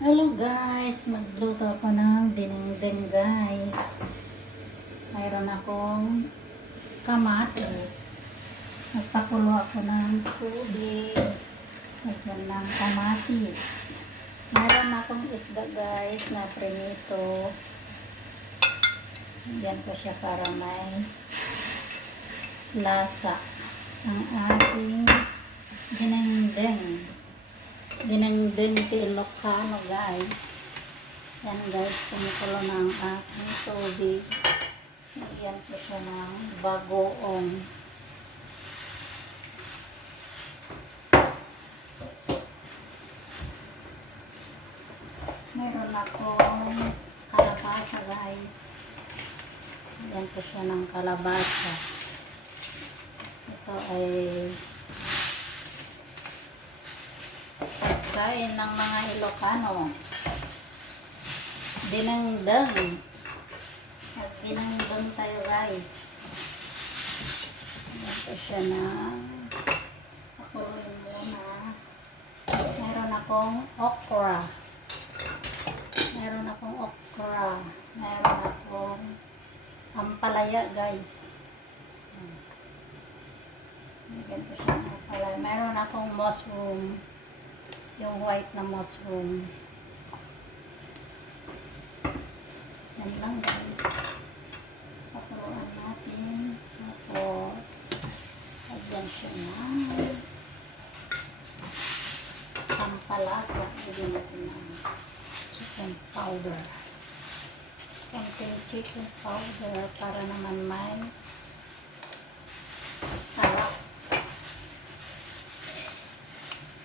Hello guys, magluto ako ng dinding guys. Mayroon akong kamatis. Nagpakulo ako ng tubig. Lagyan ng kamatis. Mayroon akong isda guys na prinito. Yan ko siya para may lasa ang ating dinding. Dinengdeng ti Ilocano guys. Yan guys, kumukulo na ang aking tubig. Lagyan ko siya ng bagoong. Meron akong kalabasa guys. Lagyan ko siya ng kalabasa. Ito ay kain ng mga Ilocano. Dinengdeng. At dinengdeng tayo guys. Ito siya na pakuloyin muna. Meron akong okra. Meron akong ampalaya guys. Ganito siya ng ampalaya. Meron akong mushroom. Yung white na mushroom. Yan lang guys. Pakuluan natin. Tapos, lagyan siya ng pampalasa. Lagyan natin ng chicken powder. Konting chicken powder para naman may sarap.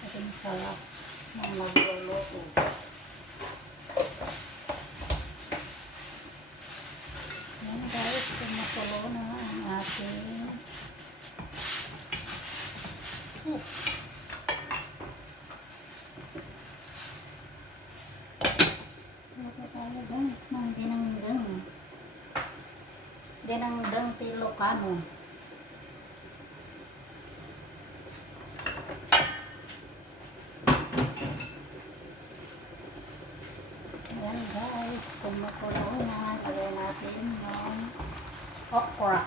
Kasing sarap ng magluluto. Yan guys, kumukulo na ang ating soup. Luto tayo guys ng dinengdeng. Dinengdeng ti Ilocano. Ayan guys, kumukulo na. Lagyan natin yung okra.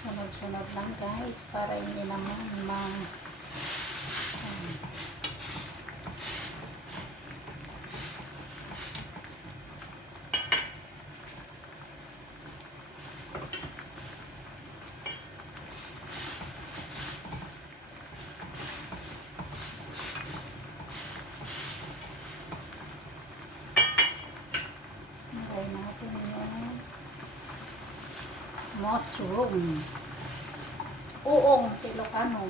Sunod-sunod lang guys para hindi naman lagyan natin yung mushroom. Uong Ilocano.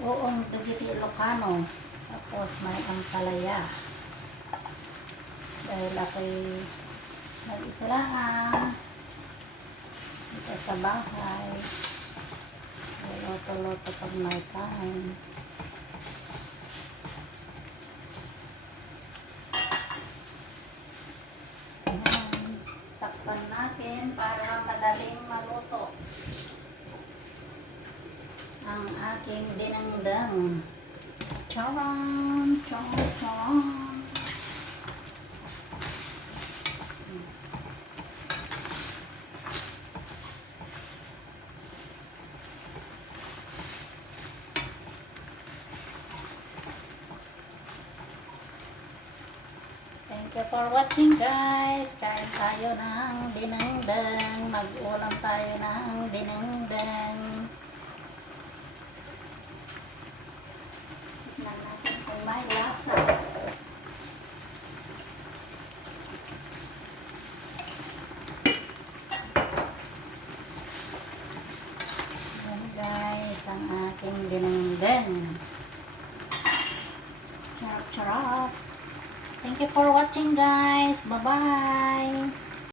Uong Dugiti Ilocano. Tapos may ampalaya. Dahil ako'y nag-isa lang dito sa bahay. Luto-luto pag may time. Takpan natin para madaling maluto ang aking dinengdeng. Charan! Charan! Charan! Thank you for watching guys. Kain tayo ng dinengdeng. Mag-ulam tayo ng dinengdeng. Tignan natin kung may lasa. Yan guys, ang aking dinengdeng. Charap-charap. Thank you for watching guys. Bye-bye.